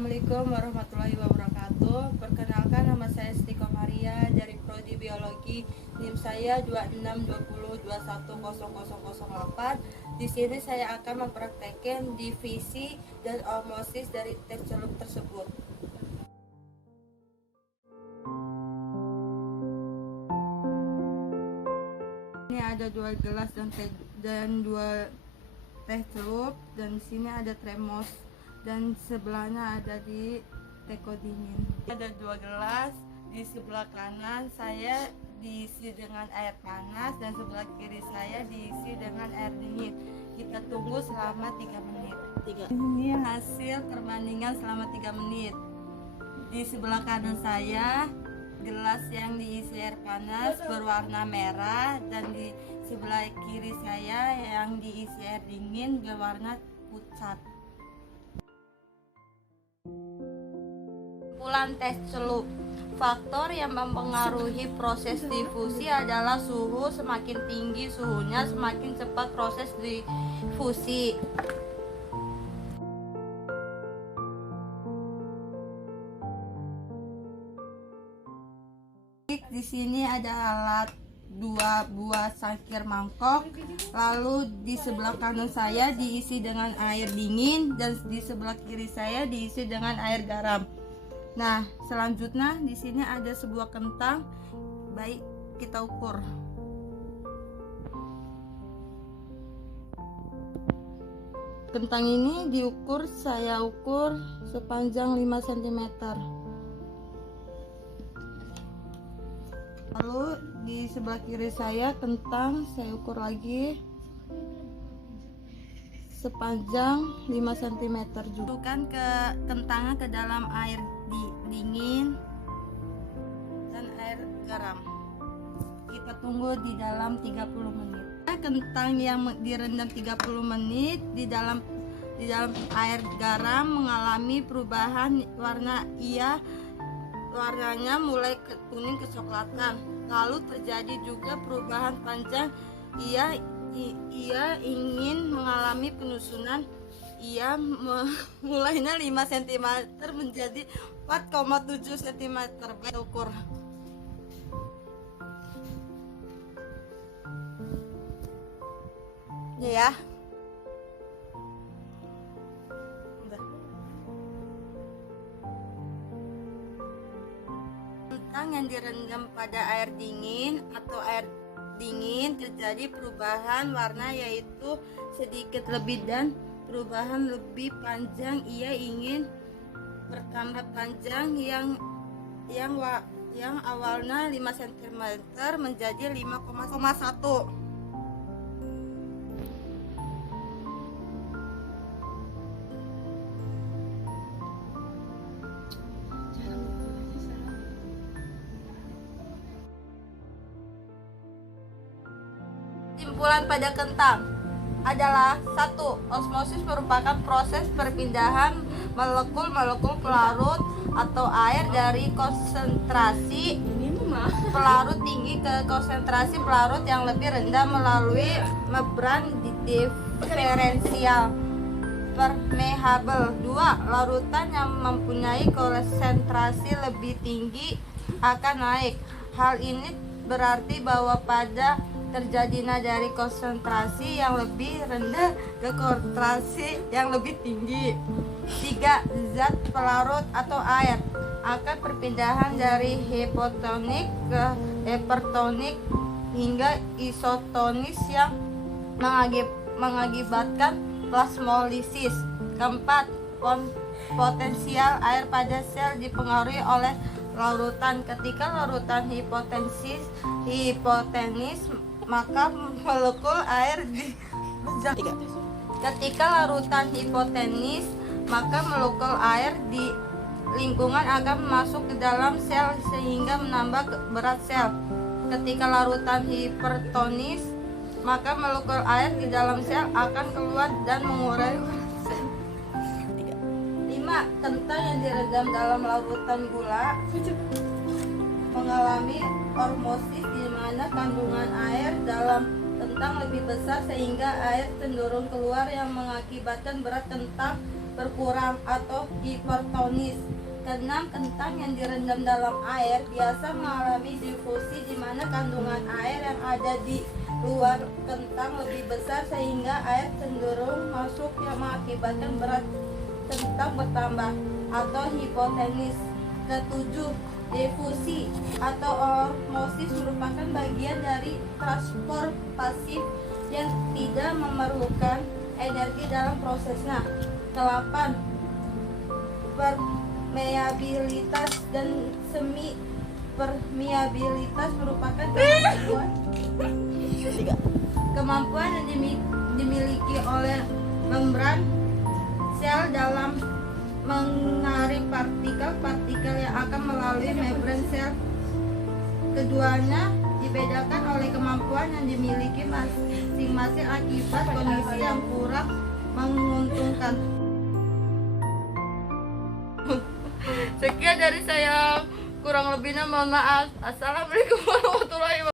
Assalamualaikum warahmatullahi wabarakatuh. Perkenalkan, nama saya Siti Komaria dari Prodi Biologi. NIM saya 2620210008. Di sini saya akan mempraktekkan divisi dan osmosis dari tes celup tersebut. Ini ada 2 gelas dan 2 teh celup, dan di sini ada termos, dan sebelahnya ada di teko dingin. Ada 2 gelas, di sebelah kanan saya diisi dengan air panas dan sebelah kiri saya diisi dengan air dingin. Kita tunggu selama 3 menit. Ini hasil perbandingan selama 3 menit. Di sebelah kanan saya gelas yang diisi air panas berwarna merah, dan di sebelah kiri saya yang diisi air dingin berwarna pucat. Kesimpulan tes celup. Faktor yang mempengaruhi proses difusi adalah suhu. Semakin tinggi suhunya, semakin cepat proses difusi. Di sini ada alat 2 buah cangkir mangkok, lalu di sebelah kanan saya diisi dengan air dingin dan di sebelah kiri saya diisi dengan air garam. Nah, selanjutnya di sini ada sebuah kentang. Baik, kita ukur. Kentang ini saya ukur sepanjang 5 cm. Lalu di sebelah kiri saya kentang saya ukur lagi sepanjang 5 cm juga. Masukkan ke kentangnya ke dalam air dingin dan air garam. Kita tunggu di dalam 30 menit. Kentang yang direndam 30 menit di dalam air garam mengalami perubahan warna. Warnanya mulai kuning kecoklatan. Lalu terjadi juga perubahan panjang. Ia ingin mengalami penyusunan. Ia mulainya 5 cm menjadi 4,7 cm. Baik, ukur. Ini ya. Kentang yang direndam pada air dingin atau air dingin terjadi perubahan warna, yaitu sedikit lebih dan perubahan lebih panjang. Ia ingin bertambah panjang yang awalnya 5 cm menjadi 5,1. Kesimpulan pada kentang adalah 1. Osmosis merupakan proses perpindahan molekul-molekul pelarut atau air dari konsentrasi pelarut tinggi ke konsentrasi pelarut yang lebih rendah melalui membran diferensial permeable. 2. Larutan yang mempunyai konsentrasi lebih tinggi akan naik. Hal ini berarti bahwa pada terjadinya dari konsentrasi yang lebih rendah ke konsentrasi yang lebih tinggi. 3. Zat pelarut atau air akan perpindahan dari hipotonik ke hipertonik hingga isotonis yang mengakibatkan plasmolisis. 4. Potensial air pada sel dipengaruhi oleh larutan. Ketika larutan hipotenis maka molekul air Ketika larutan hipotenis, maka molekul air di lingkungan akan masuk ke dalam sel sehingga menambah berat sel. Ketika larutan hipertonis, maka molekul air di dalam sel akan keluar dan mengurai berat sel. 5. Kentang yang direndam dalam larutan gula mengalami osmosis, di mana kandungan air dalam kentang lebih besar sehingga air cenderung keluar yang mengakibatkan berat kentang berkurang atau hipertonis. Keenam, kentang yang direndam dalam air biasa mengalami difusi, di mana kandungan air yang ada di luar kentang lebih besar sehingga air cenderung masuk yang mengakibatkan berat kentang bertambah atau hipotenis. Ketujuh, difusi atau osmosis merupakan bagian dari transport pasif yang tidak memerlukan energi dalam prosesnya. Kedelapan, permeabilitas dan semi permeabilitas merupakan kemampuan yang dimiliki oleh membran sel dalam mengarik partikel-partikel yang akan melalui membran sel. Keduanya dibedakan oleh kemampuan yang dimiliki masing-masing akibat kondisi yang kurang menguntungkan. Sekian dari saya, kurang lebihnya mohon maaf. Assalamualaikum warahmatullahi wabarakatuh.